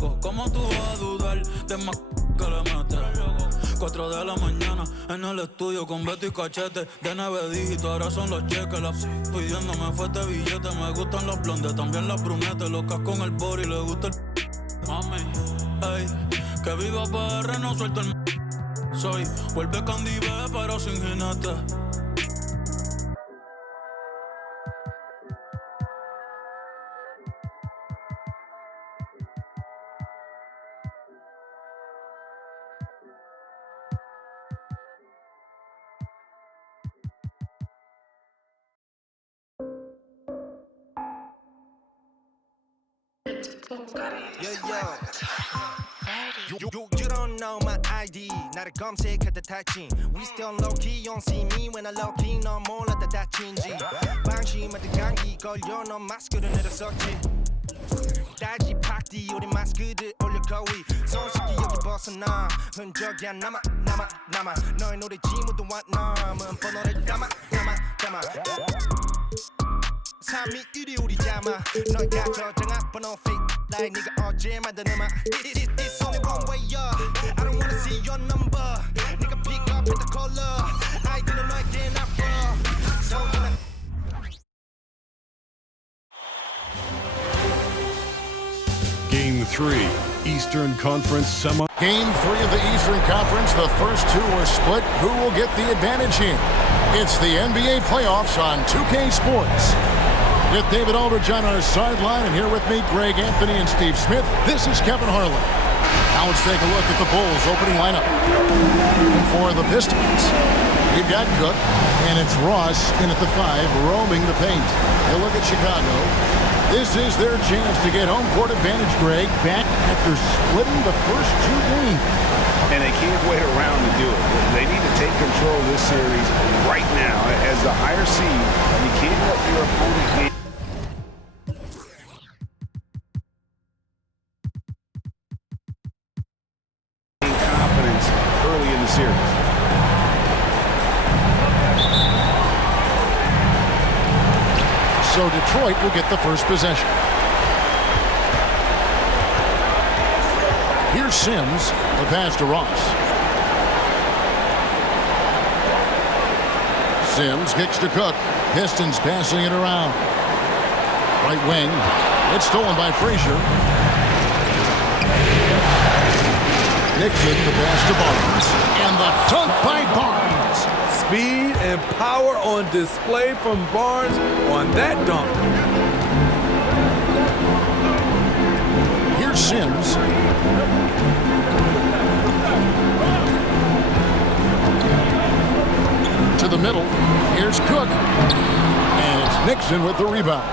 loco. ¿Cómo tú vas a dudar de más que le metes? 4 de la mañana en el estudio con Beto y Cachete. De 9 dígitos, ahora son los cheques. La pidiéndome fue este billete. Me gustan los blondes, también las brunettes. Locas con el body, le gusta el mami. Ey, que viva PR, no suelto el soy. Vuelve Candy B, pero sin jinete. You don't know my ID. 나를 검색하다 다친. We still low key, you don't see me when I low key. 넌 몰랐다 다친지. 방심하듯 감기 걸려 넌 마스크를 내렸었지. 따지 팍디 우리 마스크들 올려 거위. 손쉽게 여기 벗어나. 흔적이 안 남아. 너의 노래 지문도 왔 남은 번호를 담아. 3이 1이 우리 잠아. 너가 저장한 번호 fake. like 네가 어제 만든 음악. It's only one way up. I don't wanna see your number. 네가 pick up at the color. 아이들은 너에게 나빠. Game 3, Eastern Conference Semi. Game 3 of the Eastern Conference. The first two were split. Who will get the advantage here? It's the NBA playoffs on 2K Sports. With David Aldridge on our sideline, and here with me, Greg Anthony and Steve Smith, this is Kevin Harlan. Now let's take a look at the Bulls' opening lineup. For the Pistons, we've got Cook, and it's Ross in at the 5, roaming the paint. You look at Chicago. This is their chance to get home court advantage, Greg, back after splitting the first two games. And they can't wait around to do it. They need to take control of this series right now. As the higher seed, you can't let your opponent gain confidence early in the series. So Detroit will get the first possession. Here's Sims, the pass to Ross. Sims kicks to Cook. Pistons passing it around. Right wing. It's stolen by Frazier. Nixon, the pass to Barnes. And the dunk by Barnes. Speed and power on display from Barnes on that dunk. Here's Sims. To the middle. Here's Cook. And it's Nixon with the rebound.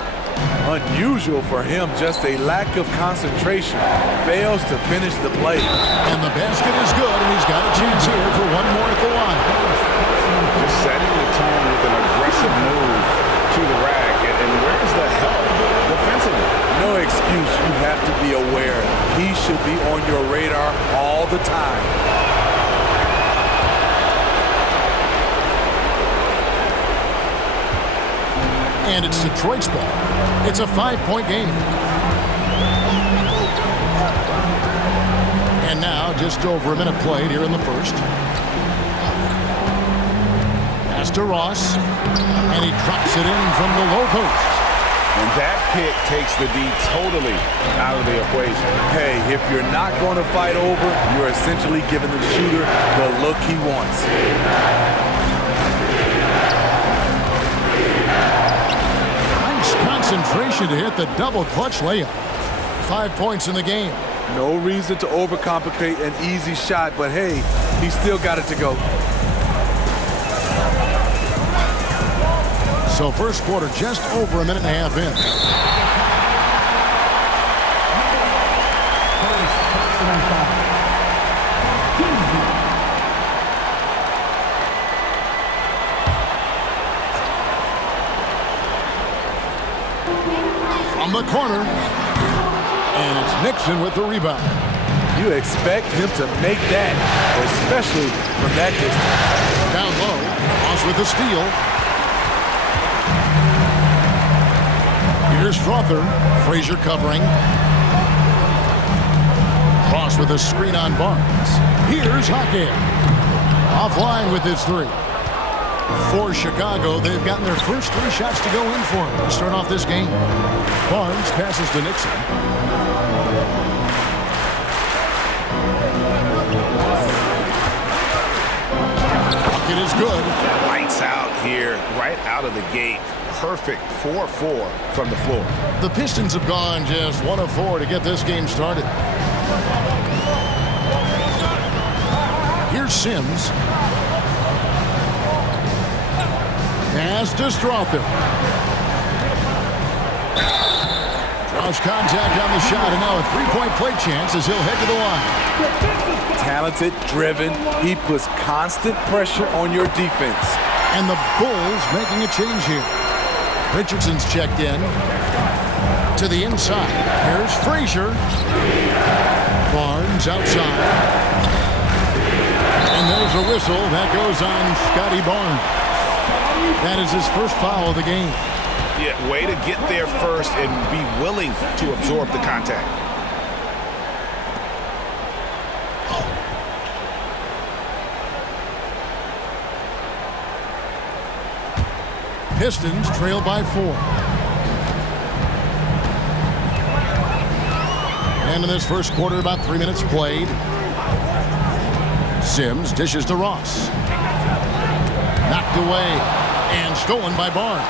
Unusual for him, just a lack of concentration. Fails to finish the play. And the basket is good, and he's got a chance here for one more at the line. Just setting the tone with an aggressive move to the rack. And where's the help defensively? No excuse. You have to be aware. He should be on your radar all the time. And it's Detroit's ball. It's a 5-point game. And now, just over a minute played here in the first. Pass to Ross. And he drops it in from the low post. And that pick takes the D totally out of the equation. Hey, if you're not going to fight over, you're essentially giving the shooter the look he wants. Concentration to hit the double clutch layup. 5 points in the game. No reason to overcomplicate an easy shot, but hey, he still got it to go. So first quarter just over a minute and a half in. From the corner, and it's Nixon with the rebound. You expect him to make that, especially from that distance. Down low, Ross with the steal. Here's Strawther, Frazier covering. Ross with a screen on Barnes. Here's Hackett. Offline with his three. For Chicago, they've gotten their first 3 shots to go in for him to start off this game. Barnes passes to Nixon. It is good. Lights out here, right out of the gate. Perfect 4-4 from the floor. The Pistons have gone just 1 of 4 to get this game started. Here's Sims. Pass to Strother. Draws contact on the shot, and now a 3-point play chance as he'll head to the line. Talented, driven. He puts constant pressure on your defense. And the Bulls making a change here. Richardson's checked in. To the inside. Here's Frazier. Barnes outside. And there's a whistle. That goes on Scotty Barnes. That is his first foul of the game. Yeah, way to get there first and be willing to absorb the contact. Pistons trail by 4. And in this first quarter, about 3 minutes played. Sims dishes to Ross. Knocked away and stolen by Barnes.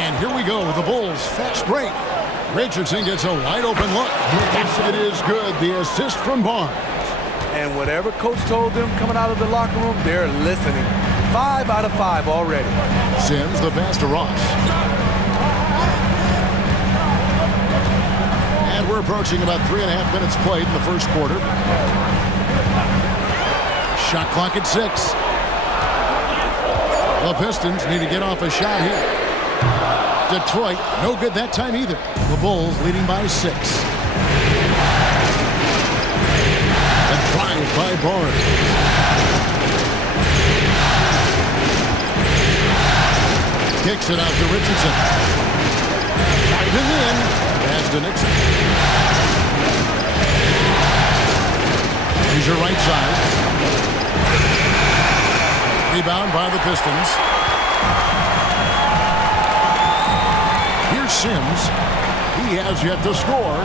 And here we go, the Bulls fast break. Richardson gets a wide open look. It is good, the assist from Barnes. And whatever coach told them coming out of the locker room, they're listening. 5 out of 5 already. Sims, the pass to Ross. And we're approaching about 3.5 minutes played in the first quarter. Shot clock at 6. The Pistons need to get off a shot here. Detroit, no good that time either. The Bulls leading by 6. A drive by Barnes. Kicks it out to Richardson. Driving in. Pass to Nixon. He's your right side. Rebound by the Pistons. Here's Sims. He has yet to score.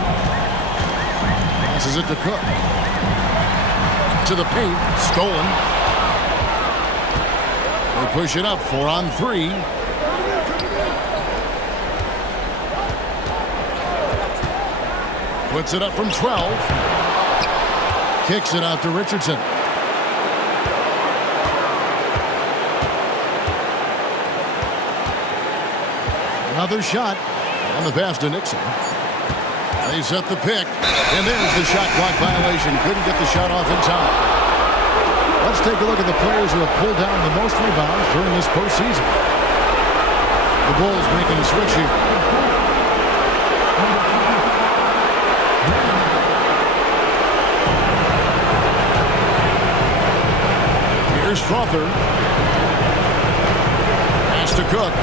Passes it to Cook. To the paint. Stolen. They push it up. 4 on 3. Puts it up from 12. Kicks it out to Richardson. Another shot on the pass to Nixon. They set the pick, and there's the shot clock violation. Couldn't get the shot off in time. Let's take a look at the players who have pulled down the most rebounds during this postseason. The Bulls making a switch here. Here's Strother. Pass to Cook.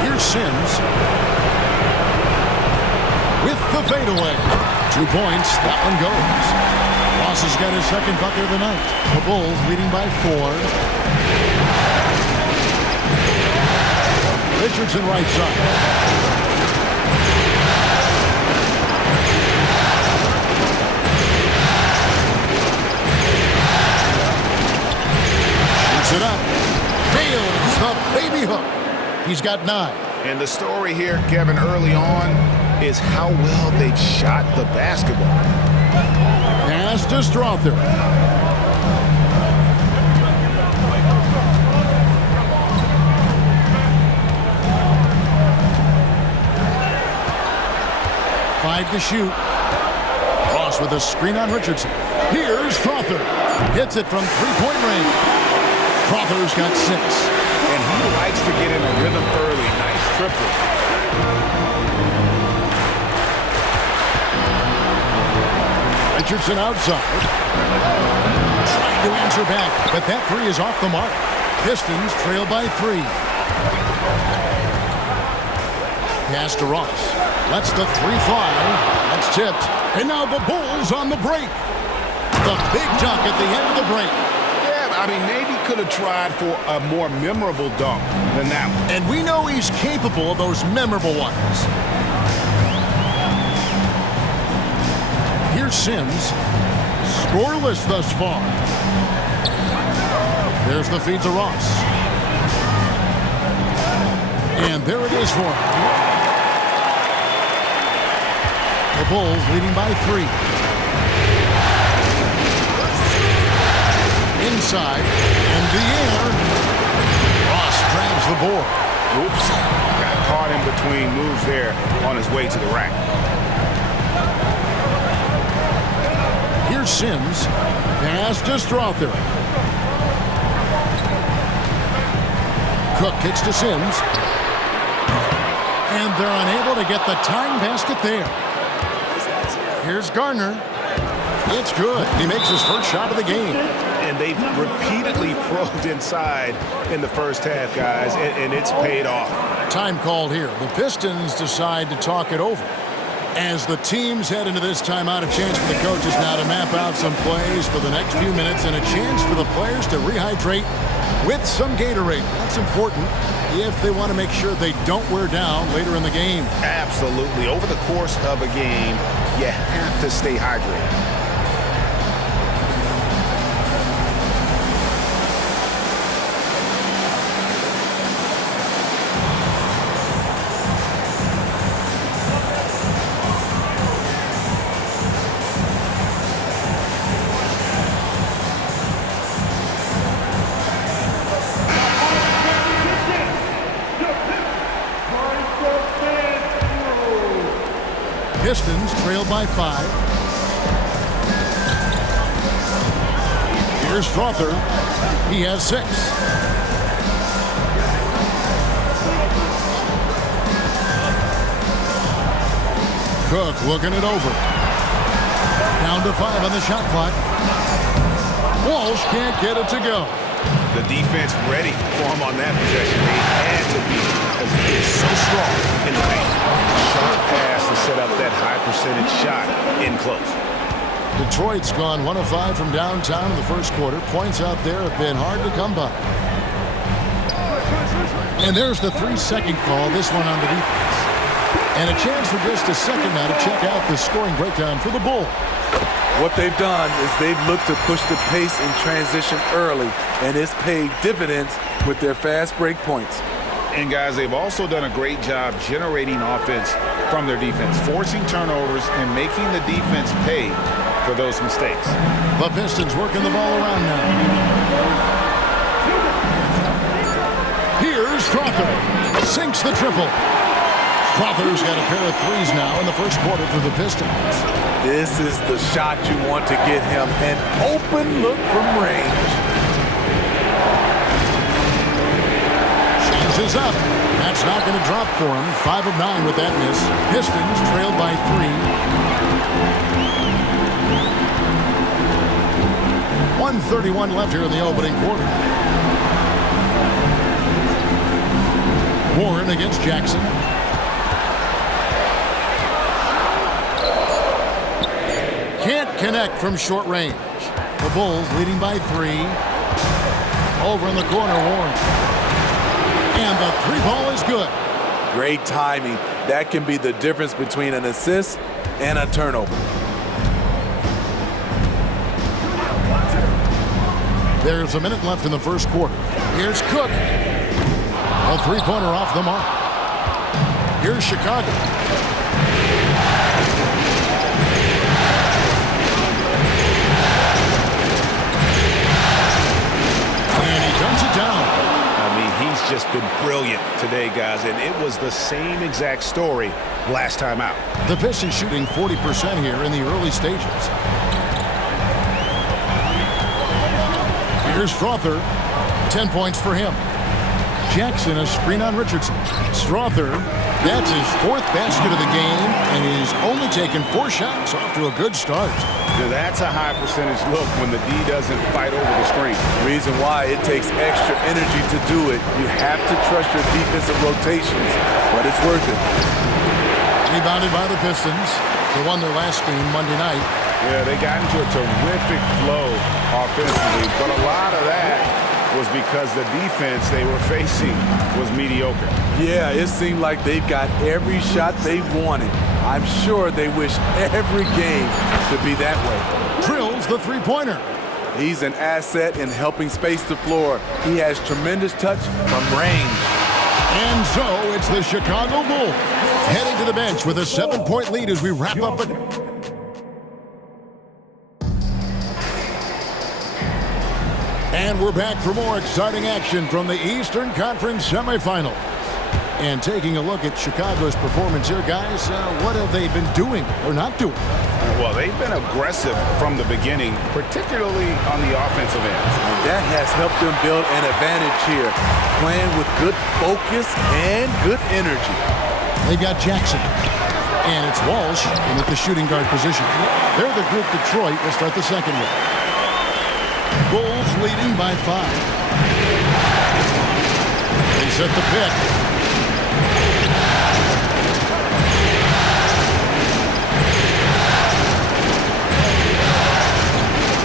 Here's Sims. With the fadeaway. 2 points. That one goes. Ross has got his second bucket of the night. The Bulls leading by 4. Richardson right side. It up. Nails the baby hook. He's got 9. And the story here, Kevin, early on is how well they've shot the basketball. Pass to Strother. Five to shoot. Ross with a screen on Richardson. Here's Strother. Hits it from 3-point range. Strother's got 6. And he likes to get in a rhythm early. Nice triple. Richardson outside. Trying to answer back, but that 3 is off the mark. Pistons trail by 3. Pass to Ross. Lets the three fly. That's tipped. And now the Bulls on the break. The big dunk at the end of the break. Yeah, I mean, Navy could have tried for a more memorable dunk than that one. And we know he's capable of those memorable ones. Here's Sims. Scoreless thus far. There's the feed to Ross. And there it is for him. The Bulls leading by 3. Inside, in the air. Ross grabs the board. Oops. Got caught in between moves there on his way to the rack. Here's Sims. Pass to Strother. Cook kicks to Sims. And they're unable to get the tying basket there. Here's Garner. It's good. He makes his first shot of the game. And they've repeatedly probed inside in the first half, guys, and it's paid off. Time called here. The Pistons decide to talk it over. As the teams head into this timeout, a chance for the coaches now to map out some plays for the next few minutes and a chance for the players to rehydrate with some Gatorade. That's important if they want to make sure they don't wear down later in the game. Absolutely. Over the course of a game, you have to stay hydrated. Pistons trail by 5. Here's Strother. He has 6. Cook looking it over. Down to 5 on the shot clock. Walsh can't get it to go. The defense ready for him on that possession. They had to be because he is so strong in the paint. Sharp pass to set up that high percentage shot in close. Detroit's gone 1 of 5 from downtown in the first quarter. Points out there have been hard to come by. And there's the 3-second call, this one on the defense. And a chance for just a second now to check out the scoring breakdown for the Bulls. What they've done is they've looked to push the pace in transition early, and it's paid dividends with their fast break points. And guys, they've also done a great job generating offense from their defense, forcing turnovers and making the defense pay for those mistakes. The Pistons working the ball around now. Here's Strother. Sinks the triple. Strother's got a pair of threes now in the first quarter for the Pistons. This is the shot you want to get him. An open look from range. Is up. That's not going to drop for him. 5 of 9 with that miss. Pistons trailed by 3. 1:31 left here in the opening quarter. Warren against Jackson. Can't connect from short range. The Bulls leading by 3. Over in the corner, Warren. And the 3 ball is good. Great timing. That can be the difference between an assist and a turnover. There's a minute left in the first quarter. Here's Cook. A 3-pointer off the mark. Here's Chicago. And he dumps it down. He's just been brilliant today, guys, and it was the same exact story last time out. The Pistons shooting 40% here in the early stages. Here's Strother. 10 points for him. Jackson, a screen on Richardson. Strother, that's his 4th basket of the game, and he's only taken 4 shots. Off to a good start. That's a high percentage look when the D doesn't fight over the screen. Reason why it takes extra energy to do it. You have to trust your defensive rotations, but it's worth it. Rebounded by the Pistons. They won their last game Monday night. Yeah, they got into a terrific flow offensively, but a lot of that was because the defense they were facing was mediocre. Yeah, it seemed like they got every shot they wanted. I'm sure they wish every game to be that way. Drills the three-pointer. He's an asset in helping space the floor. He has tremendous touch from range. And so it's the Chicago Bulls heading to the bench with a 7-point lead as we wrap up. And we're back for more exciting action from the Eastern Conference semifinals. And taking a look at Chicago's performance here, guys, what have they been doing or not doing? Well, they've been aggressive from the beginning, particularly on the offensive end. And that has helped them build an advantage here, playing with good focus and good energy. They've got Jackson. And it's Walsh in at the shooting guard position. They're the group Detroit will start the second with. Bulls leading by 5. They set the pick.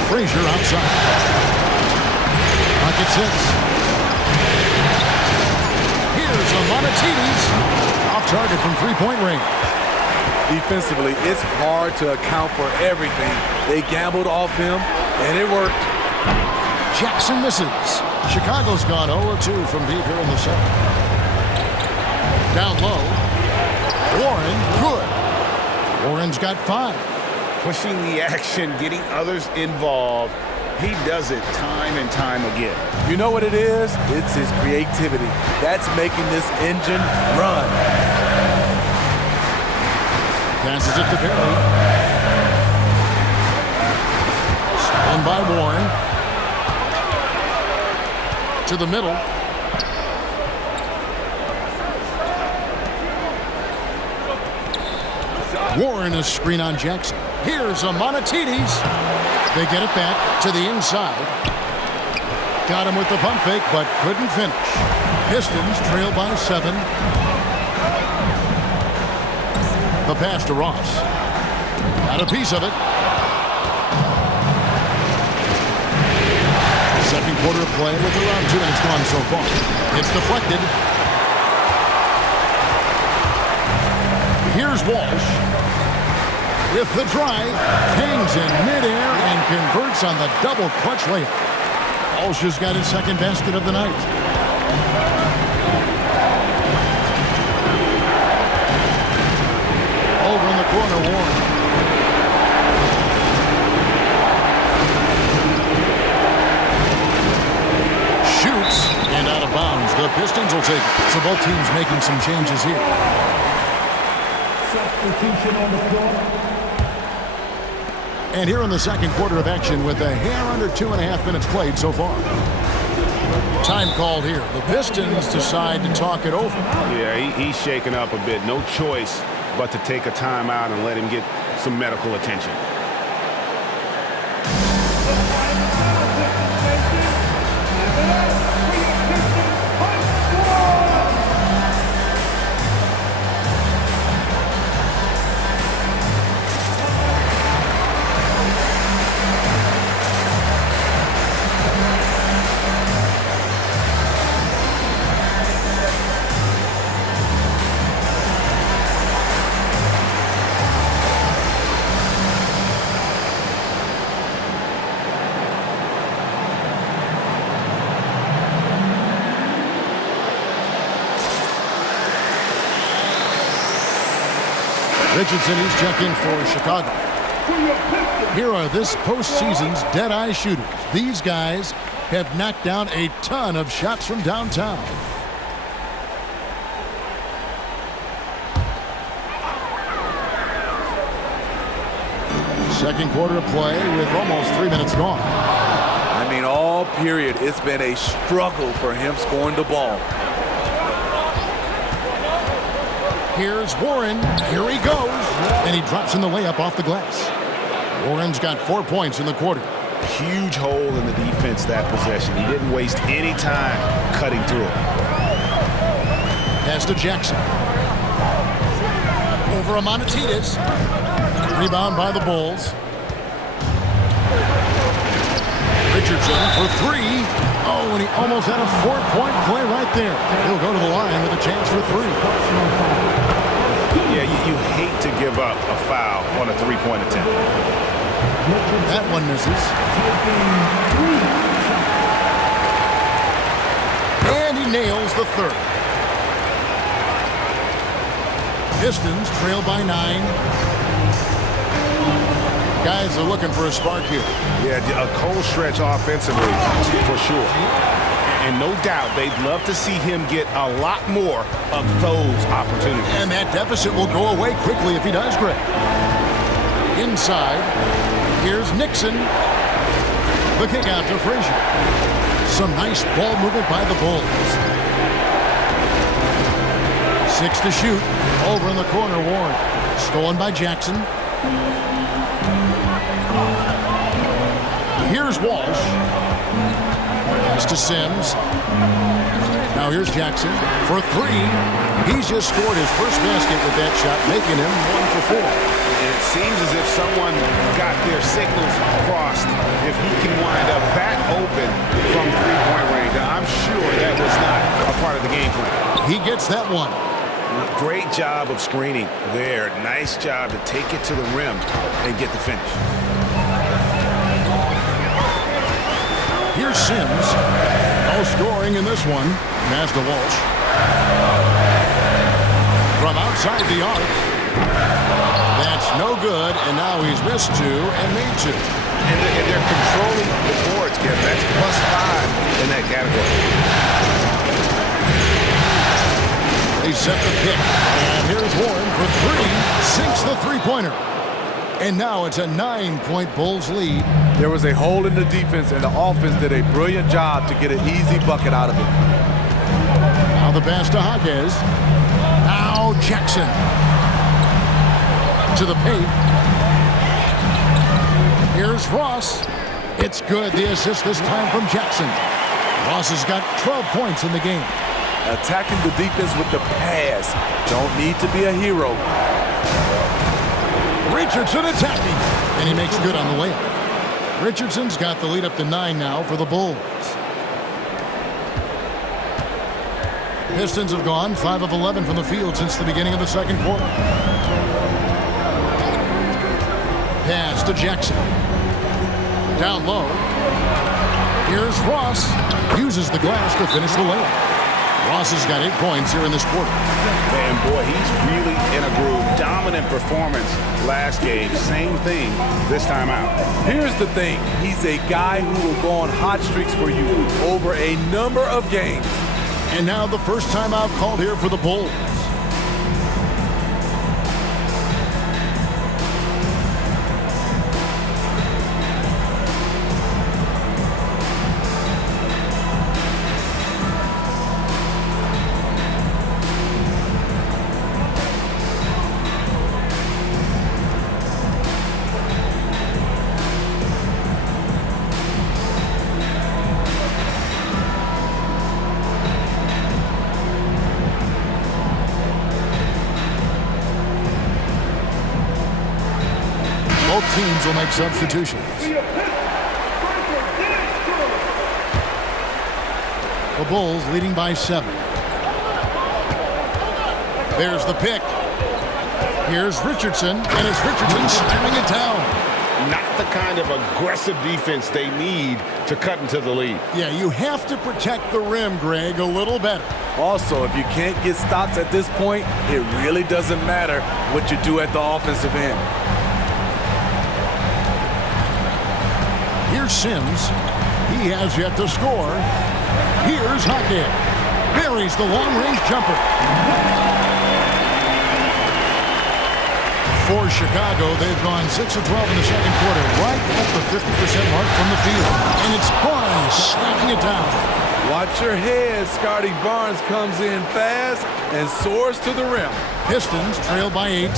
Frazier outside. Pocket 6. Here's a Monatides. Off target from three-point range. Defensively, it's hard to account for everything. They gambled off him, and it worked. Jackson misses. Chicago's gone 0-2 from deep here in the second. Down low. Warren, good. Warren's got 5. Pushing the action, getting others involved. He does it time and time again. You know what it is? It's his creativity. That's making this engine run. Passes it to Perry. Stolen by Warren. To the middle. Warren a screen on Jackson. Here's a Monatides. They get it back to the inside. Got him with the pump fake, but couldn't finish. Pistons trail by 7. The pass to Ross. Got a piece of it. Second quarter of play with around 2 minutes gone so far. It's deflected. Here's Walsh. With the drive, hangs in midair and converts on the double clutch layup. Walsh has got his second basket of the night. Over in the corner, Warren. Shoots and out of bounds. The Pistons will take it. So both teams making some changes here. Substitution on the floor. And here in the second quarter of action with a hair under 2.5 minutes played so far. Time called here. The Pistons decide to talk it over. Yeah, he's shaken up a bit. No choice but to take a timeout and let him get some medical attention. Richardson is checking for Chicago. Here are this postseason's dead-eye shooters. These guys have knocked down a ton of shots from downtown. Second quarter of play with almost 3 minutes gone. I mean, all period, it's been a struggle for him scoring the ball. Here's Warren. Here he goes. And he drops in the layup off the glass. Warren's got 4 points in the quarter. Huge hole in the defense that possession. He didn't waste any time cutting through it. Pass to Jackson. Over for Amanatides. Rebound by the Bulls. Richardson for three. Oh, and he almost had a 4-point play right there. He'll go to the line with a chance for three. Yeah, you hate to give up a foul on a three-point attempt. That one misses. And he nails the third. Pistons trail by 9. Guys are looking for a spark here. Yeah, a cold stretch offensively, for sure. And no doubt they'd love to see him get a lot more of those opportunities. And that deficit will go away quickly if he does great. Inside, here's Nixon. The kick out to Frazier. Some nice ball movement by the Bulls. 6 to shoot. Over in the corner, Warren. Stolen by Jackson. Here's Walsh. Pass to Sims. Now here's Jackson for three. He's just scored his first basket with that shot, making him 1 for 4. And it seems as if someone got their signals crossed. If he can wind up that open from three-point range, I'm sure that was not a part of the game plan. He gets that one. Great job of screening there. Nice job to take it to the rim and get the finish. Here's Sims. No scoring in this one. Pass to Walsh. From outside the arc. That's no good, and now he's missed 2 and made 2. And they're controlling the boards, Kevin. That's +5 in that category. They set the pick. And here's Warren for 3. Sinks the three-pointer. And now it's a 9-point Bulls lead. There was a hole in the defense, and the offense did a brilliant job to get an easy bucket out of it. Now the pass to Jaquez. Now Jackson. To the paint. Here's Ross. It's good. The assist this time from Jackson. Ross has got 12 points in the game. Attacking the defense with the pass. Don't need to be a hero. Richardson attacking. And he makes good on the layup. Richardson's got the lead up to 9 now for the Bulls. Pistons have gone 5 of 11 from the field since the beginning of the second quarter. Pass to Jackson. Down low. Here's Ross. Uses the glass to finish the layup. Ross has got 8 points here in this quarter. Man, boy, he's really in a groove. Dominant performance last game. Same thing this time out. Here's the thing. He's a guy who will go on hot streaks for you over a number of games. And now the first timeout called here for the Bulls. Both teams will make substitutions. The Bulls leading by 7. There's the pick. Here's Richardson, and it's Richardson slamming it down. Not the kind of aggressive defense they need to cut into the lead. Yeah, you have to protect the rim, Greg, a little better. Also, if you can't get stops at this point, it really doesn't matter what you do at the offensive end. Here's Sims. He has yet to score. Here's Jaquez. Buries the long-range jumper. For Chicago, they've gone 6 of 12 in the second quarter, right at the 50% mark from the field. And it's Barnes slapping it down. Watch your head. Scotty Barnes comes in fast and soars to the rim. Pistons trail by 8.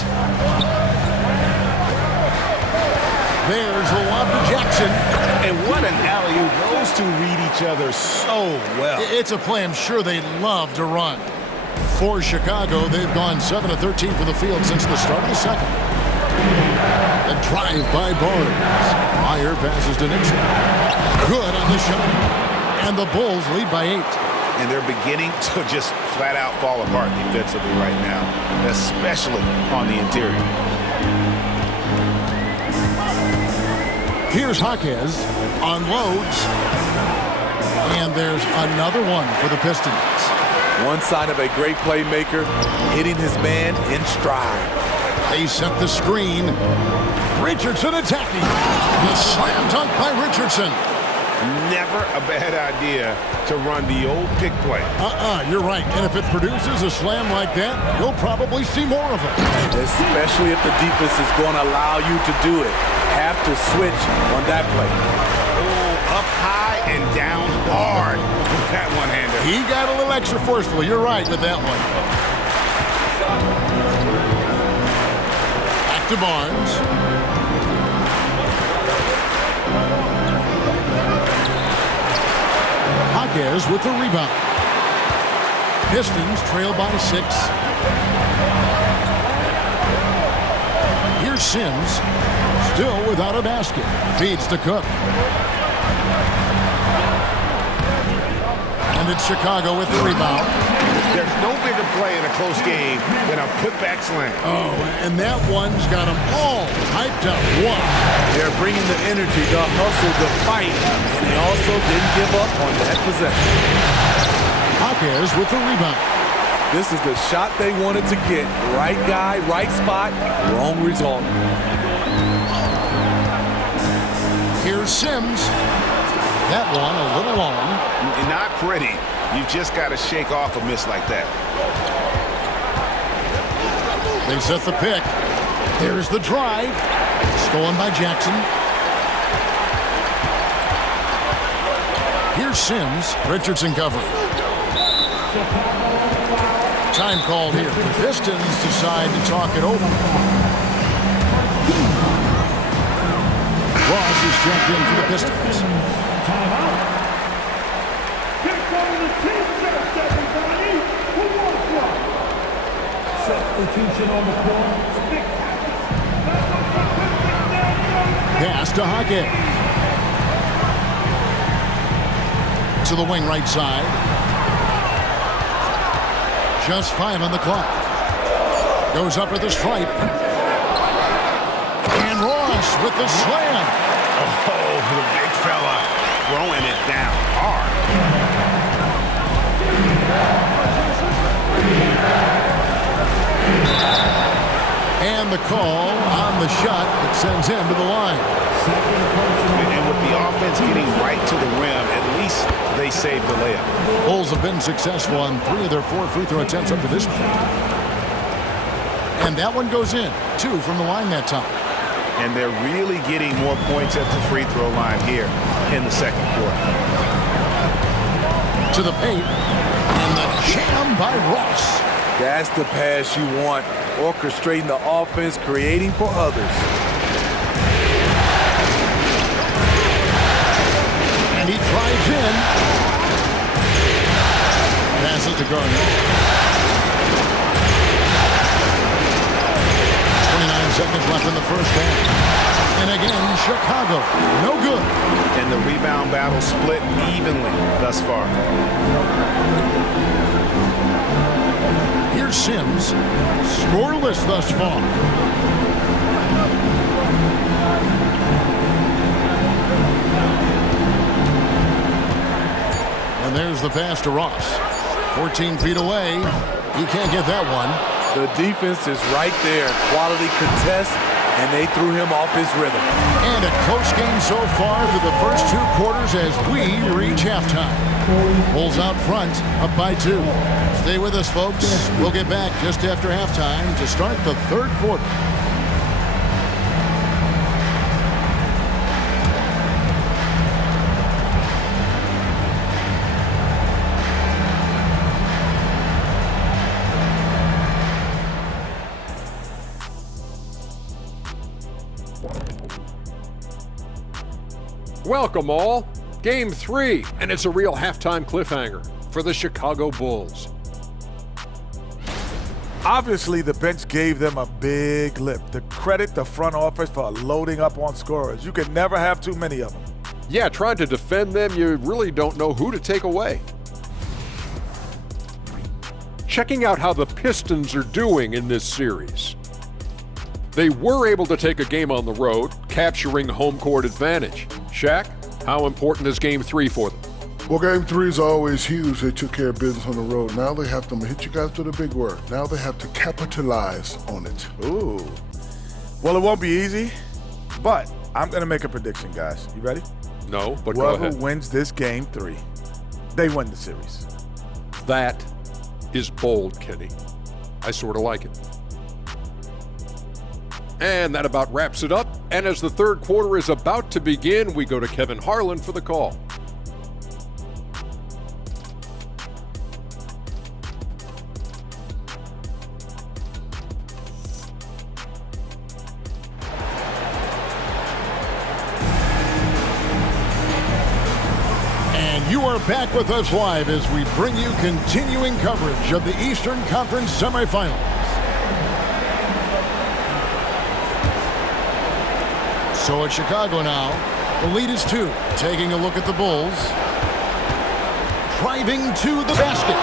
There's the lob to Jackson. And what an alley-oop. Those two read each other so well. It's a play I'm sure they love to run. For Chicago, they've gone 7 of 13 for the field since the start of the second. A drive by Barnes. Meyer passes to Nixon. Good on the shot. And the Bulls lead by 8. And they're beginning to just flat out fall apart defensively right now, especially on the interior. Here's Jaquez, unloads, and there's another one for the Pistons. One sign of a great playmaker, hitting his man in stride. They set the screen. Richardson attacking. The slam dunk by Richardson. Never a bad idea to run the old pick play. You're right. And if it produces a slam like that, you'll probably see more of it. Especially if the defense is going to allow you to do it. Have to switch on that play. Oh, up high and down hard with that one-hander. He got a little extra forceful. You're right with that one. Back to Barnes. Jaquez with the rebound. Pistons trail by 6. Here's Sims, still without a basket. Feeds to Cook. And it's Chicago with the rebound. There's no bigger play in a close game than a putback slam. Oh, and that one's got them all hyped up. Wow. They're bringing the energy, the hustle, the fight, and they also didn't give up on that possession. Jaquez with the rebound. This is the shot they wanted to get. Right guy, right spot, wrong result. Here's Sims. That one a little long. Not pretty. You just got to shake off a miss like that. They set the pick. There's the drive. Stolen by Jackson. Here's Sims. Richardson covering. Time called here. The Pistons decide to talk it over. Ross is checked in for the Pistons. Timeout. Here come the team shirts, everybody. Who wants one? Substitution on the court. Pass to Jaquez. To the wing right side. Just 5 on the clock. Goes up at the stripe. And Ross with the slam. Oh, the big fella throwing it down hard. And the call on the shot that sends him to the line. And with the offense getting right to the rim, at least they saved the layup. Bulls have been successful on 3 of their 4 free throw attempts up to this point. And that one goes in. 2 from the line that time. And they're really getting more points at the free throw line here in the second quarter. To the paint. And the jam by Ross. That's the pass you want. Orchestrating the offense, creating for others. And he drives in. Passes to Garnett. 29 seconds left in the first half. And again, Chicago, no good. And the rebound battle split evenly thus far. Here's Sims, scoreless thus far. And there's the pass to Ross. 14 feet away. He can't get that one. The defense is right there. Quality contest, and they threw him off his rhythm. And a close game so far through the first 2 quarters as we reach halftime. Bulls out front, up by 2. Stay with us, folks. We'll get back just after halftime to start the third quarter. Welcome all. Game 3, and it's a real halftime cliffhanger for the Chicago Bulls. Obviously, the bench gave them a big lift. To credit the front office for loading up on scorers. You can never have too many of them. Yeah, trying to defend them, you really don't know who to take away. Checking out how the Pistons are doing in this series. They were able to take a game on the road, capturing home court advantage. Shaq, how important is Game 3 for them? Well, Game 3 is always huge. They took care of business on the road. Now they have to hit you guys with a big word. Now they have to capitalize on it. Ooh. Well, it won't be easy, but I'm going to make a prediction, guys. You ready? No, but go ahead. Whoever wins this Game 3, they win the series. That is bold, Kenny. I sort of like it. And that about wraps it up. And as the third quarter is about to begin, we go to Kevin Harlan for the call. You are back with us live as we bring you continuing coverage of the Eastern Conference semifinals. So at Chicago now, the lead is 2. Taking a look at the Bulls. Driving to the basket.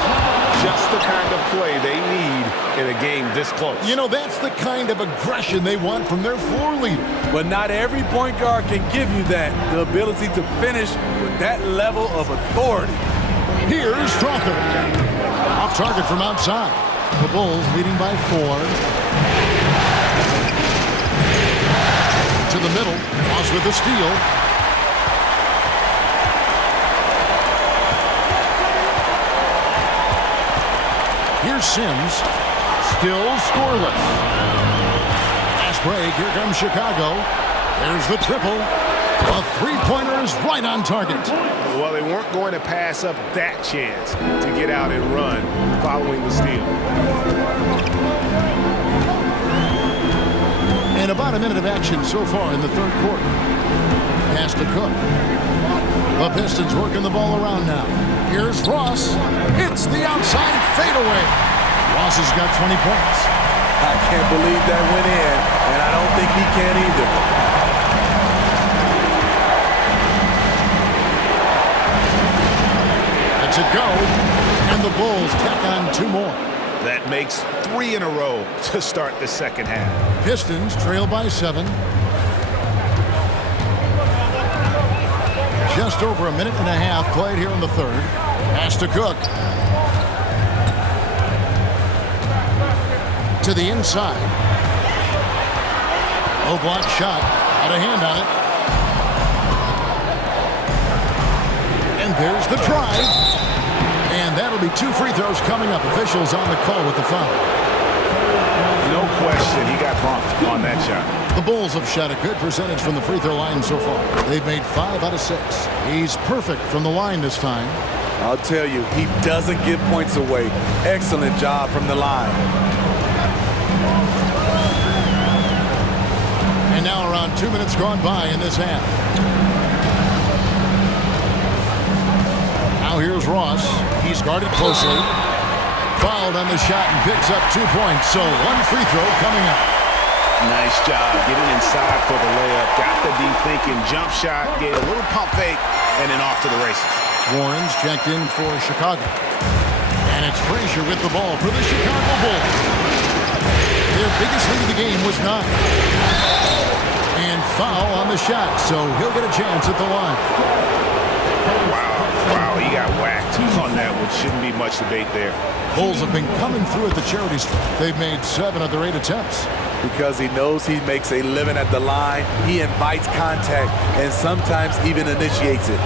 Just the kind of play they need in a game this close. You know, that's the kind of aggression they want from their floor leader. But not every point guard can give you that. The ability to finish with that level of authority. Here's Strawther. Off target from outside. The Bulls leading by 4. To the middle. Ross with the steal. Here's Sims. Still scoreless. Fast break. Here comes Chicago. There's the triple. A three-pointer is right on target. Well, they weren't going to pass up that chance to get out and run following the steal. And about a minute of action so far in the third quarter. Pass to Cook. The Pistons working the ball around now. Here's Ross. It's the outside fadeaway. Ross has got 20 points. I can't believe that went in, and I don't think he can either. Lets it go, and the Bulls tack on 2 more. That makes 3 in a row to start the second half. Pistons trail by 7. Just over a minute and a half played here in the third. Pass to Cook. To the inside. Low block shot. Out of hand on it. And there's the drive. And that'll be 2 free throws coming up. Officials on the call with the foul. No question, he got bumped on that shot. The Bulls have shot a good percentage from the free throw line so far. They've made 5 out of 6. He's perfect from the line this time. I'll tell you, he doesn't give points away. Excellent job from the line. And now around 2 minutes gone by in this half. Now here's Ross. He's guarded closely. Fouled on the shot and picks up 2 points. So 1 free throw coming up. Nice job getting inside for the layup. Got the deep thinking jump shot, gave a little pump fake, and then off to the races. Warren's checked in for Chicago. And it's Frazier with the ball for the Chicago Bulls. Their biggest lead of the game was 9. And foul on the shot, so he'll get a chance at the line. Wow, he got whacked on that one. Shouldn't be much debate there. Bulls have been coming through at the charity stripe. They've made 7 of their 8 attempts. Because he knows he makes a living at the line, he invites contact and sometimes even initiates it.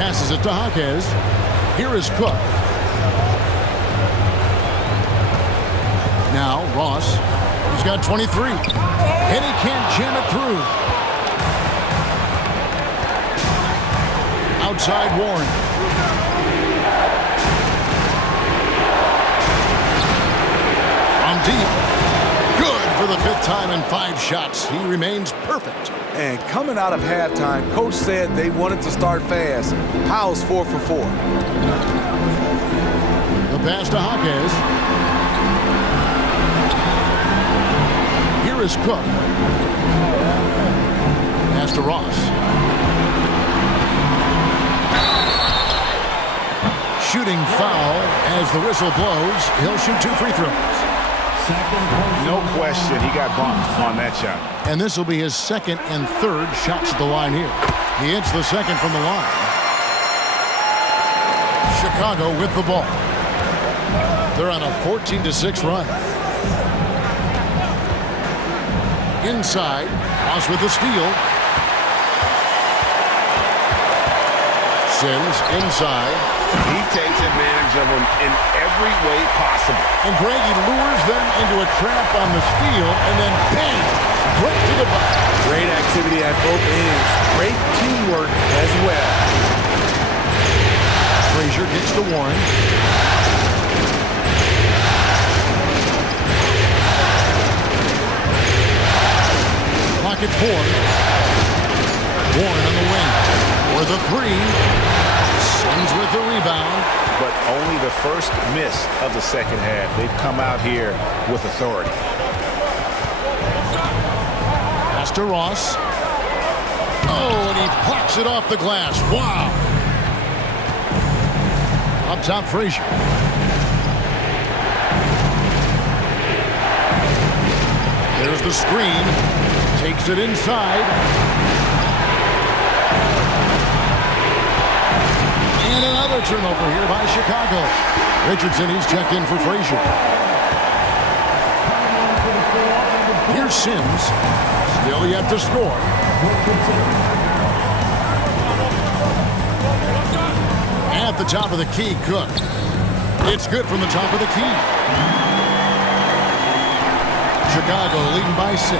Passes it to Jaquez. Here is Cook. Now Ross. He's got 23. And he can't jam it through. Outside Warren. From deep. Good for the 5th time in 5 shots. He remains perfect. And coming out of halftime, Coach said they wanted to start fast. Powell's 4 for 4. The pass to Jaquez. Here is Cook. Pass to Ross. Shooting foul as the whistle blows. He'll shoot 2 free throws. No question, he got bumped on that shot. And this will be his second and third shots at the line here. He hits the second from the line. Chicago with the ball. They're on a 14-6 run. Inside, Ross with the steal. Sims inside. He takes advantage of him in every way possible. And Greg, he lures them into a trap on the steal, and then bang, right to the box. Great activity at both ends. Great teamwork as well. Frazier gets to Warren. Clock at 4. Warren on the wing. For the 3. Sims with the rebound. But only the first miss of the second half. They've come out here with authority. Pass to Ross. Oh, and he plucks it off the glass. Wow. Up top, Frazier. There's the screen. Takes it inside. And another turnover here by Chicago. Richardson, he's checked in for Frazier. Here's Sims. Still yet to score. At the top of the key, Cook. It's good from the top of the key. Chicago leading by 6.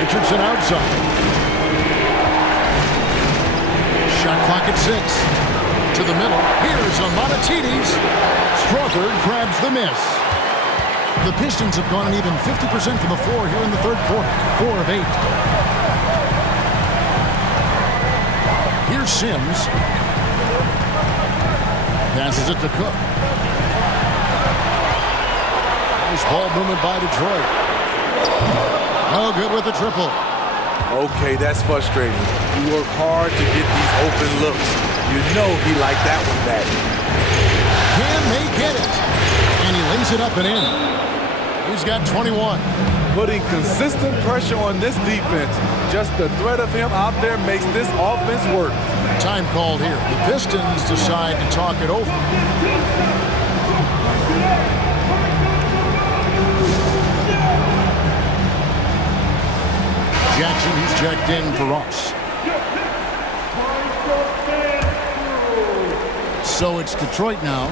Richardson outside. Shot clock at 6. To the middle. Here's Amonatides. Strawford grabs the miss. The Pistons have gone an even 50% from the floor here in the third quarter. 4 of 8. Here's Sims. Passes it to Cook. Nice ball movement by Detroit. Oh, good with the triple. Okay, that's frustrating. You work hard to get these open looks. You know he liked that one back. Can they get it? And he lays it up and in. He's got 21. Putting consistent pressure on this defense. Just the threat of him out there makes this offense work. Time called here. The Pistons decide to talk it over. Jackson, he's checked in for Ross. So it's Detroit now,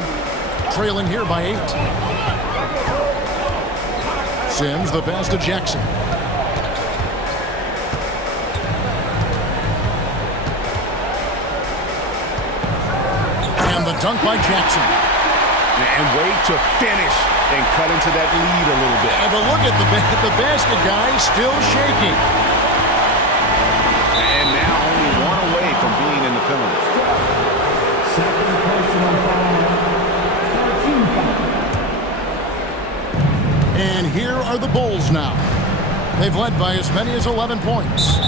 trailing here by 8. Sims, the pass to Jackson. And the dunk by Jackson. And wait to finish and cut into that lead a little bit. And but look at the basket guy still shaking. And now only 1 away from being in the penalties. And here are the Bulls now. They've led by as many as 11 points.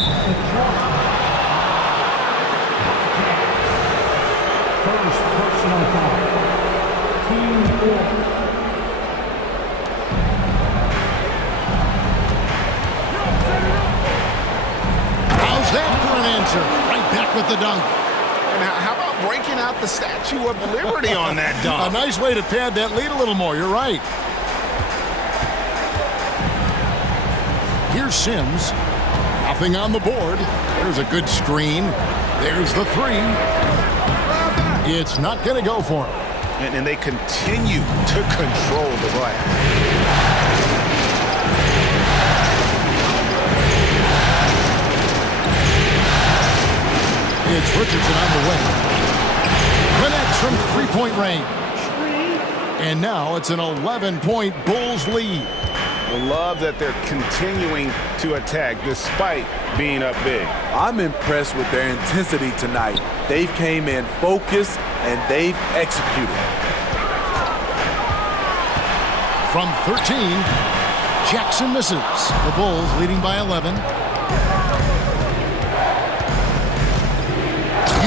First personal foul. Team 4. How's that for an answer? Right back with the dunk. And how about breaking out the Statue of Liberty on that dunk? A nice way to pad that lead a little more. You're right. Here's Sims. Nothing on the board. There's a good screen. There's the 3. It's not going to go for him. And they continue to control the glass. It's Richardson on the wing. Connects from 3-point range. And now it's an 11-point Bulls lead. Love that they're continuing to attack despite being up big. I'm impressed with their intensity tonight. They've came in focused and they've executed. From 13, Jackson misses. The Bulls leading by 11.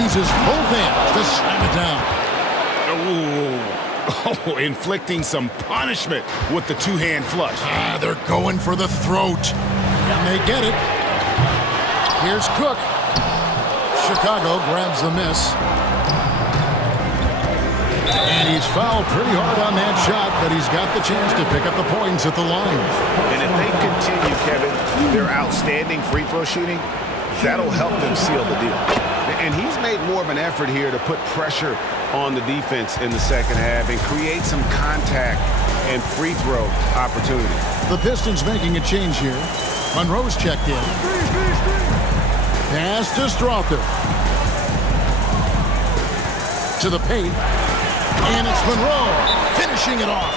Uses both hands to slam it down. Oh, inflicting some punishment with the two-hand flush. They're going for the throat. And they get it. Here's Cook. Chicago grabs the miss. And he's fouled pretty hard on that shot, but he's got the chance to pick up the points at the line. And if they continue, Kevin, their outstanding free throw shooting, that'll help them seal the deal. And he's made more of an effort here to put pressure on the defense in the second half and create some contact and free throw opportunity. The Pistons making a change here. Monroe's checked in. Pass to Strother. To the paint. And it's Monroe finishing it off.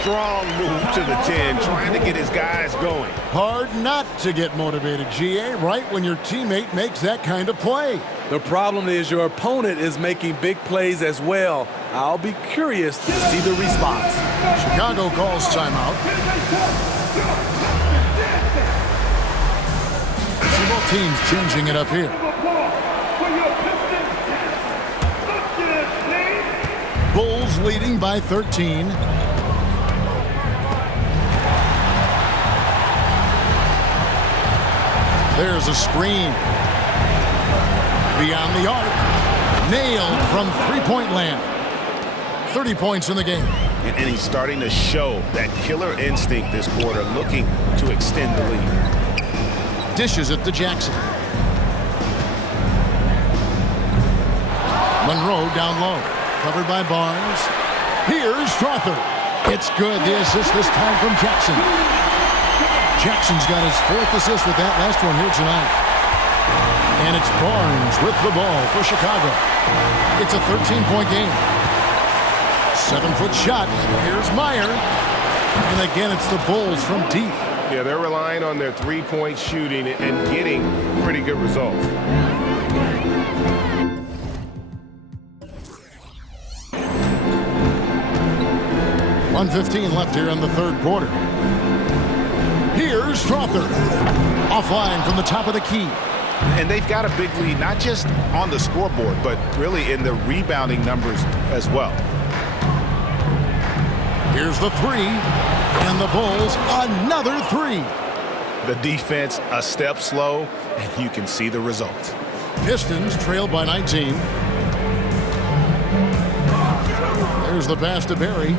Strong move to the 10, trying to get his guys going. Hard not to get motivated, GA, right when your teammate makes that kind of play. The problem is your opponent is making big plays as well. I'll be curious to see the response. Chicago calls timeout. See both teams changing it up here. Bulls leading by 13. There's a screen. Beyond the arc. Nailed from three-point land. 30 points in the game. And he's starting to show that killer instinct this quarter, looking to extend the lead. Dishes it to Jackson. Monroe down low. Covered by Barnes. Here's Strother. It's good. The assist this time from Jackson. Jackson's got his fourth assist with that last one here tonight. And it's Barnes with the ball for Chicago. It's a 13-point game. 7-foot shot. Here's Meyer. And again, it's the Bulls from deep. Yeah, they're relying on their three-point shooting and getting pretty good results. .115 left here in the third quarter. Here's Strother. Offline from the top of the key. And they've got a big lead, not just on the scoreboard, but really in the rebounding numbers as well. Here's the three. And the Bulls, another three. The defense a step slow, and you can see the results. Pistons trailed by 19. There's the pass to Barry.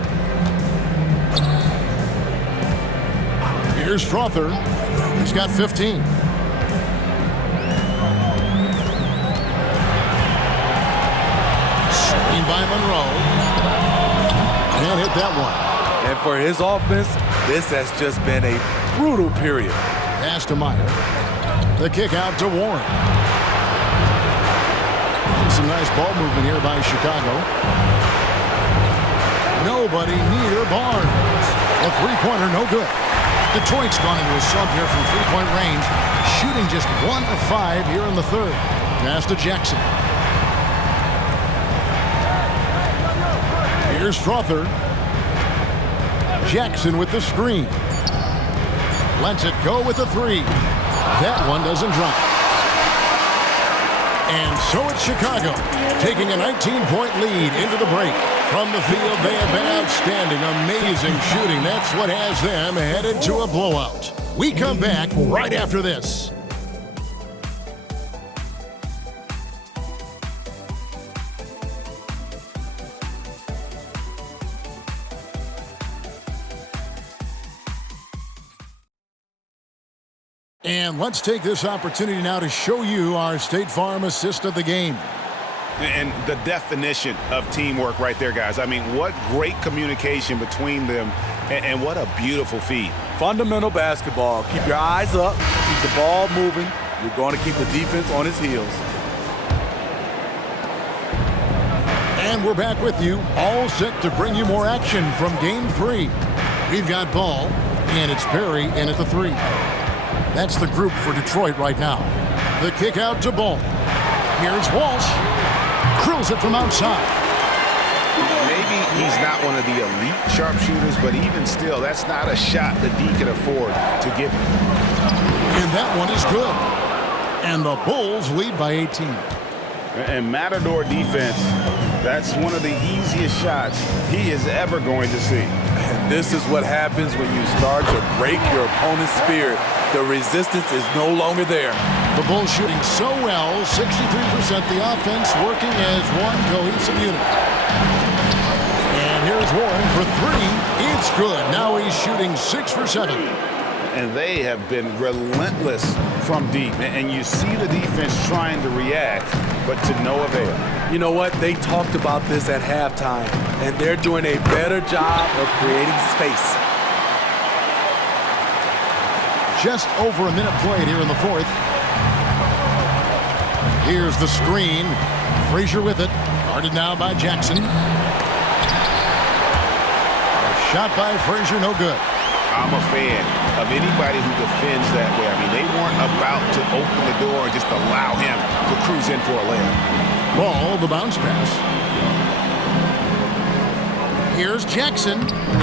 Here's Strother. He's got 15. Screen by Monroe. Can't hit that one. And for his offense, this has just been a brutal period. Pass to Meyer. The kick out to Warren. And some nice ball movement here by Chicago. Nobody near Barnes. A three-pointer, no good. Detroit's gone into a slump here from three-point range, shooting just 1 of 5 here in the third. Pass to Jackson. Here's Strother. Jackson with the screen. Lets it go with the three. That one doesn't drop. And so it's Chicago, taking a 19-point lead into the break. From the field, they have been outstanding, amazing shooting. That's what has them headed to a blowout. We come back right after this. And let's take this opportunity now to show you our State Farm assist of the game. And the definition of teamwork right there, guys. I mean, what great communication between them, and what a beautiful feed. Fundamental basketball. Keep your eyes up, keep the ball moving. You're going to keep the defense on its heels. And we're back with you, all set to bring you more action from Game 3. We've got ball. And it's Barry in at the 3. That's the group for Detroit right now. The kick out to Ball. Here's Walsh. Drills it from outside. Maybe he's not one of the elite sharpshooters, but even still, that's not a shot that D can afford to give him. And that one is good. And the Bulls lead by 18. And Matador defense, that's one of the easiest shots he is ever going to see. And this is what happens when you start to break your opponent's spirit. The resistance is no longer there. The Bulls shooting so well, 63%. The offense working as one cohesive unit. And here's Warren for 3. It's good. Now he's shooting 6 for 7. And they have been relentless from deep. And you see the defense trying to react, but to no avail. You know what? They talked about this at halftime, and they're doing a better job of creating space. Just over a minute played here in the 4th. Here's the screen. Frazier with it. Guarded now by Jackson. A shot by Frazier, no good. I'm a fan of anybody who defends that way. I mean, they weren't about to open the door and just allow him to cruise in for a layup. Ball, the bounce pass. Here's Jackson.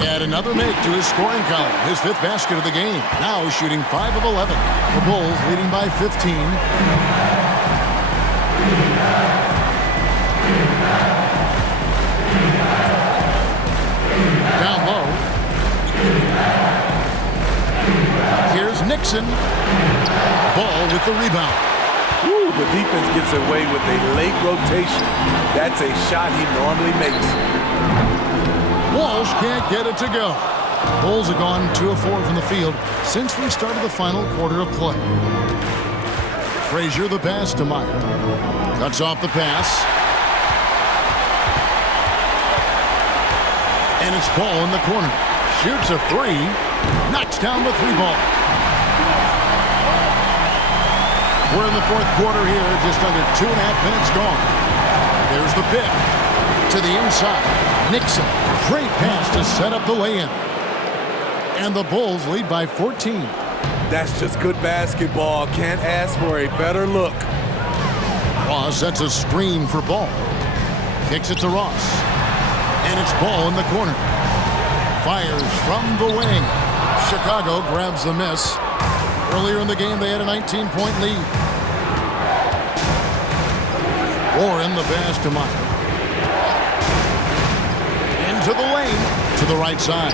Add another make to his scoring column. His 5th basket of the game. Now shooting 5 of 11. The Bulls leading by 15. Down low. Here's Nixon. Ball with the rebound. Woo, the defense gets away with a late rotation. That's a shot he normally makes. Walsh can't get it to go. Bulls have gone 2 of 4 from the field since we started the final quarter of play. Frazier the pass to Meyer. Cuts off the pass. And it's Ball in the corner. Shoots a 3. Knocks down the 3-ball. We're in the 4th quarter here. Just under 2.5 minutes gone. There's the pick. To the inside. Nixon. Great pass to set up the lay-in. And the Bulls lead by 14. That's just good basketball. Can't ask for a better look. Ross sets a screen for Ball. Kicks it to Ross. And it's Ball in the corner. Fires from the wing. Chicago grabs the miss. Earlier in the game, they had a 19-point lead. Warren the pass to Meyer. Into the lane. To the right side.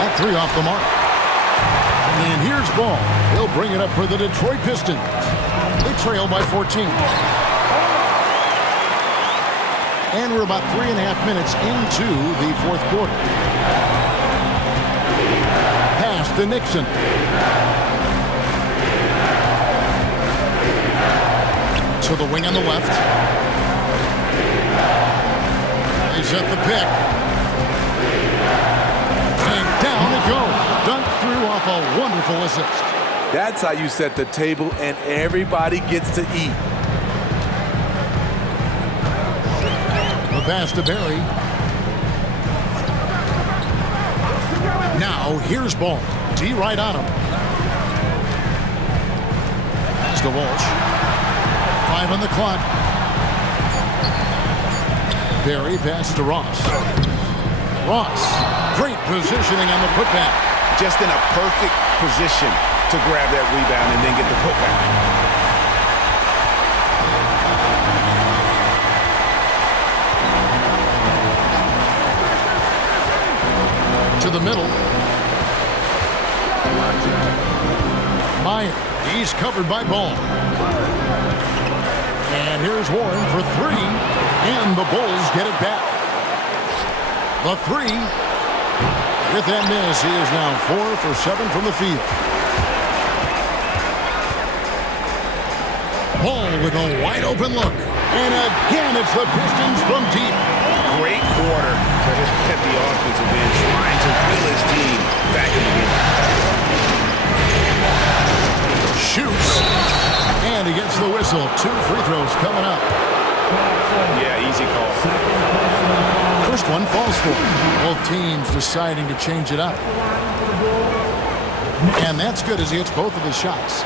That 3 off the mark. And here's Ball. He'll bring it up for the Detroit Pistons. They trail by 14. And we're about 3.5 minutes into the 4th quarter. Pass to Nixon. To the wing on the left. They set the pick. And down it goes. Dunked through off a wonderful assist. That's how you set the table and everybody gets to eat. The pass to Barry. Now here's Ball. D right on him. Pass to Walsh. 5 on the clock. Barry passes to Ross. Ross. Great positioning on the putback. Just in a perfect position to grab that rebound and then get the putback. To the middle. Meyer. He's covered by Ball. And here's Warren for 3. And the Bulls get it back. The 3. With that miss, he is now 4 for 7 from the field. Ball with a wide open look. And again, it's the Pistons from deep. Great quarter to hit the offensive end, trying to will his team back in the game. Shoots. And he gets the whistle. 2 free throws coming up. Yeah, easy call. first one falls for him. Both teams deciding to change it up. And that's good as he hits both of his shots.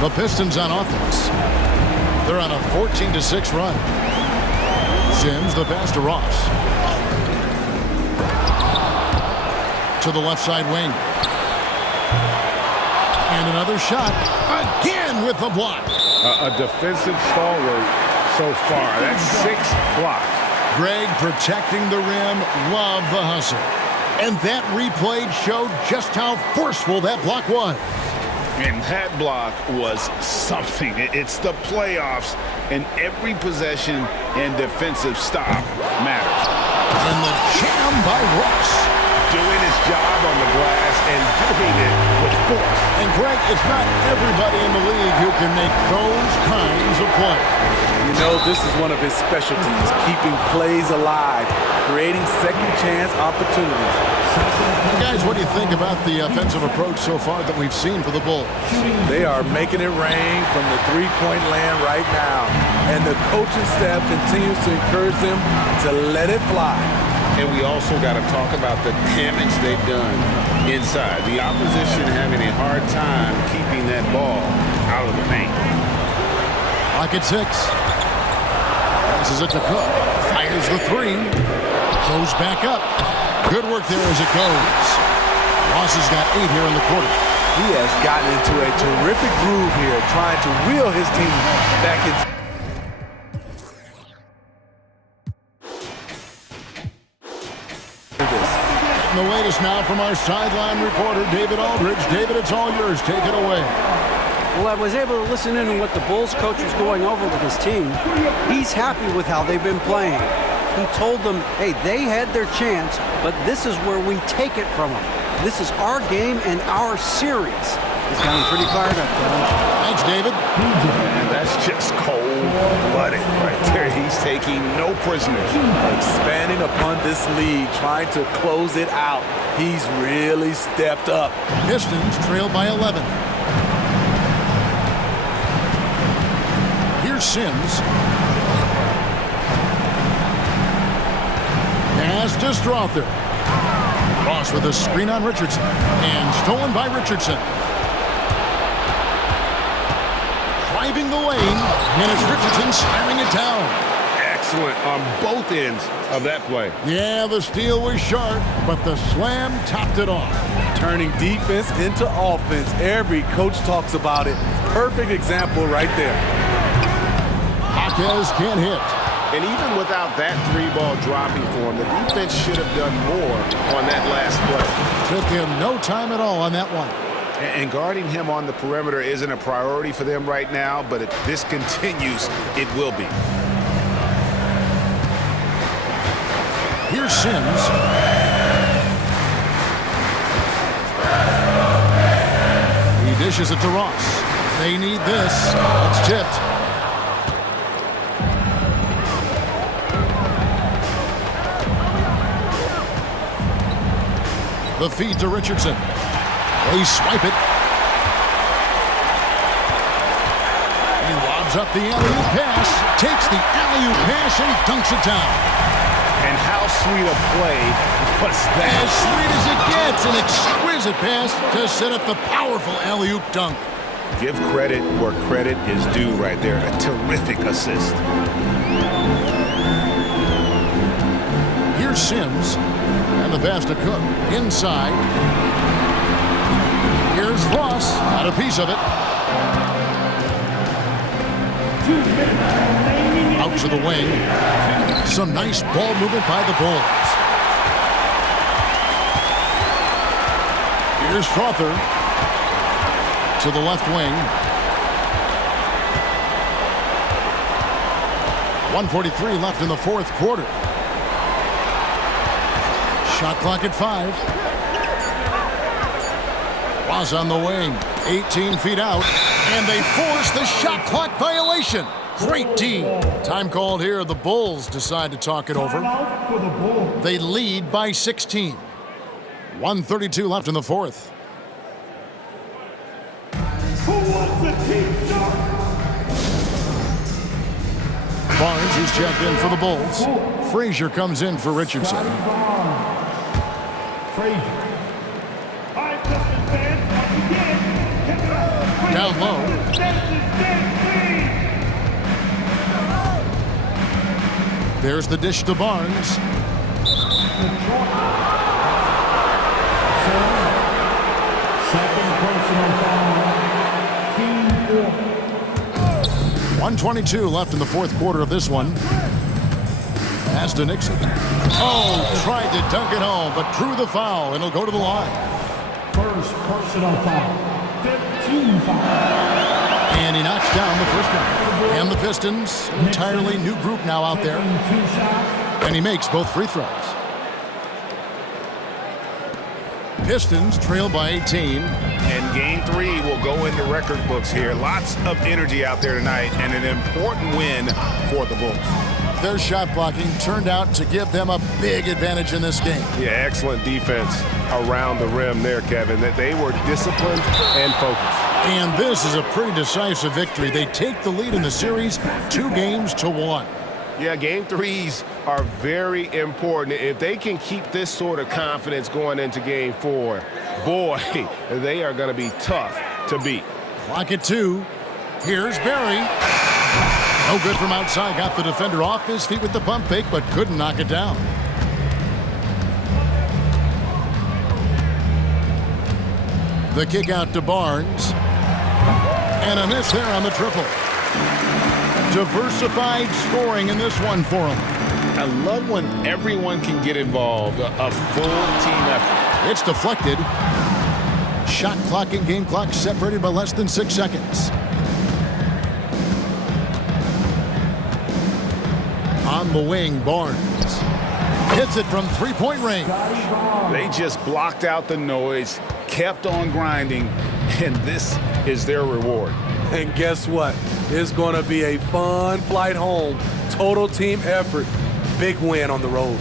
The Pistons on offense. They're on a 14-6 run. Sims, the pass to Ross. To the left side wing. And another shot. Again with the block. A defensive stalwart so far. That's 6 blocks. Greg protecting the rim. Love the hustle. And that replay showed just how forceful that block was. And that block was something. It's the playoffs, and every possession and defensive stop matters. And the jam by Ross. Doing his job on the glass and doing it with force. And Greg, it's not everybody in the league who can make those kinds of plays. You know, this is one of his specialties, keeping plays alive, creating second chance opportunities. Guys, what do you think about the offensive approach so far that we've seen for the Bulls? They are making it rain from the three-point land right now. And the coaching staff continues to encourage them to let it fly. And we also got to talk about the damage they've done inside. The opposition having a hard time keeping that ball out of the paint. Lock at 6. Passes it to Cook. Fires the 3. Goes back up. Good work there as it goes. Ross has got 8 here in the quarter. He has gotten into a terrific groove here, trying to reel his team back into. The latest now from our sideline reporter, David Aldridge. David, it's all yours. Take it away. Well, I was able to listen in on what the Bulls coach was going over with his team. He's happy with how they've been playing. He told them, hey, they had their chance, but this is where we take it from them. This is our game and our series. He's gotten pretty fired up, Kevin. Thanks, David. Man, that's just cold-blooded right there. He's taking no prisoners. Expanding upon this lead, trying to close it out. He's really stepped up. Pistons trail by 11. Here's Sims. Pass to Strother. Ross with a screen on Richardson. And stolen by Richardson. Driving the lane. And it's Richardson slamming it down. Excellent on both ends of that play. Yeah, the steal was sharp, but the slam topped it off. Turning defense into offense. Every coach talks about it. Perfect example right there. Jaquez can't hit. And even without that 3-ball dropping for him, the defense should have done more on that last play. Took him no time at all on that one. And guarding him on the perimeter isn't a priority for them right now, but if this continues, it will be. Here's Sims. He dishes it to Ross. They need this. It's tipped. The feed to Richardson. They swipe it. He lobs up the alley-oop pass, takes the alley-oop pass and dunks it down. And how sweet a play was that? As sweet as it gets, an exquisite pass to set up the powerful alley-oop dunk. Give credit where credit is due right there. A terrific assist. Here's Sims. And the pass to Cook. Inside. Here's Ross. Got a piece of it. Out to the wing. Some nice ball movement by the Bulls. Here's Strother. To the left wing. 1:43 left in the fourth quarter. Shot clock at 5. Ross on the wing. 18 feet out. And they force the shot clock violation. Great D. Time called here. The Bulls decide to talk it over. They lead by 16. 1:32 left in the fourth. Who wants a team shot? Barnes, who's checked in for the Bulls. Frazier comes in for Richardson. Frazier. All right, Pistons fans, once again, check it out. Down low. There's the dish to Barnes. Second personal foul. Team 1:22 left in the fourth quarter of this one. Pass to Nixon. Oh, tried to dunk it home, but drew the foul, and he'll go to the line. First personal foul. 15 foul. And he knocks down the first one. And the Pistons, an entirely new group now out there. And he makes both free throws. Pistons trail by 18. And game 3 will go into record books here. Lots of energy out there tonight, and an important win for the Bulls. Their shot blocking turned out to give them a big advantage in this game. Yeah, excellent defense around the rim there, Kevin. That they were disciplined and focused. And this is a pretty decisive victory. They take the lead in the series 2-1. Yeah, game 3s are very important. If they can keep this sort of confidence going into game 4, boy, they are going to be tough to beat. Clock at 2. Here's Barry. No good from outside. Got the defender off his feet with the pump fake, but couldn't knock it down. The kick out to Barnes. And a miss there on the triple. Diversified scoring in this one for him. I love when everyone can get involved, a full team effort. It's deflected. Shot clock and game clock separated by less than 6 seconds. On the wing, Barnes hits it from three-point range. They just blocked out the noise, kept on grinding, and this is their reward. And guess what? It's going to be a fun flight home. Total team effort. Big win on the road.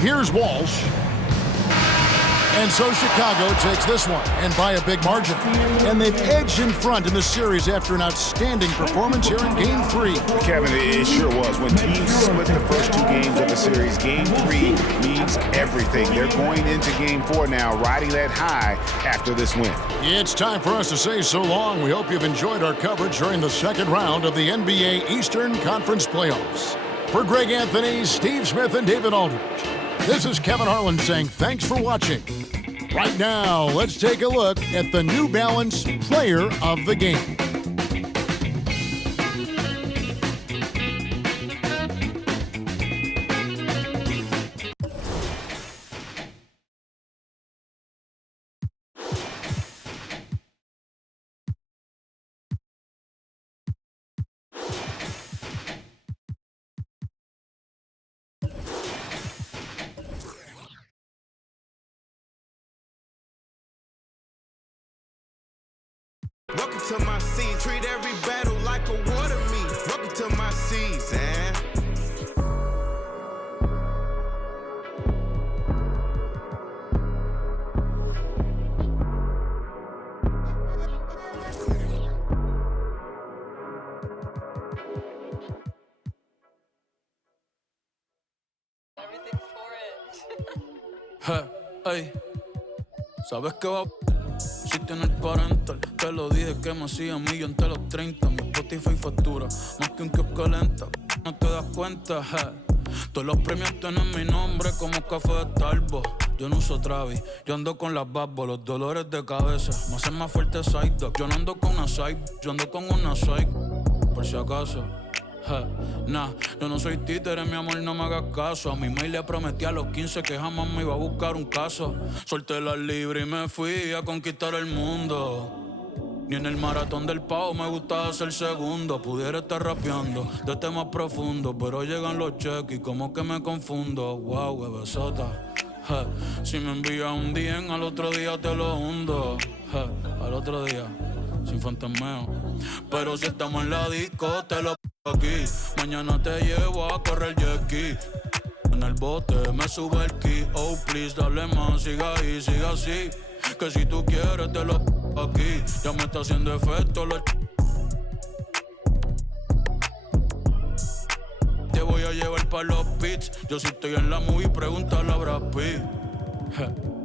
Here's Walsh. And so Chicago takes this one, and by a big margin. And they've edged in front in the series after an outstanding performance here in Game 3. Kevin, it sure was. When teams split the first 2 games of the series, Game 3 means everything. They're going into Game 4 now, riding that high after this win. It's time for us to say so long. We hope you've enjoyed our coverage during the second round of the NBA Eastern Conference Playoffs. For Greg Anthony, Steve Smith, and David Aldridge, this is Kevin Harlan saying thanks for watching. Right now, let's take a look at the New Balance Player of the Game. Welcome to my scene, treat every battle like a war to me. Welcome to my season. Everything for it. Hey, ¿sabes qué va? Si tiene el parental, te lo dije que me hacía millón entre los 30. Mi Spotify factura más que un kiosco lenta. No te das cuenta, todos los premios tienen mi nombre como café de Starbucks. Yo no uso Travis, yo ando con las babas, los dolores de cabeza me hacen más fuerte side dog. Yo no ando con una side, yo ando con una side, por si acaso. Nah, yo no soy títere, mi amor, no me hagas caso. A mi mail le prometí a los 15 que jamás me iba a buscar un caso. Solté la libre y me fui a conquistar el mundo. Ni en el maratón del pavo me gustaba ser segundo. Pudiera estar rapeando de temas profundos, pero llegan los cheques y como que me confundo. Wow, bebesota. Si me envías un DM, al otro día te lo hundo. Al otro día, sin fantasmeo. Pero si estamos en la disco, te lo aquí. Mañana te llevo a correr jet ski. En el bote me sube el ki. Oh please, dale más, siga ahí, siga así. Que si tú quieres te lo aquí. Ya me está haciendo efecto pa' los beats. Yo si estoy en la movie, pregúntale a Brad Pitt.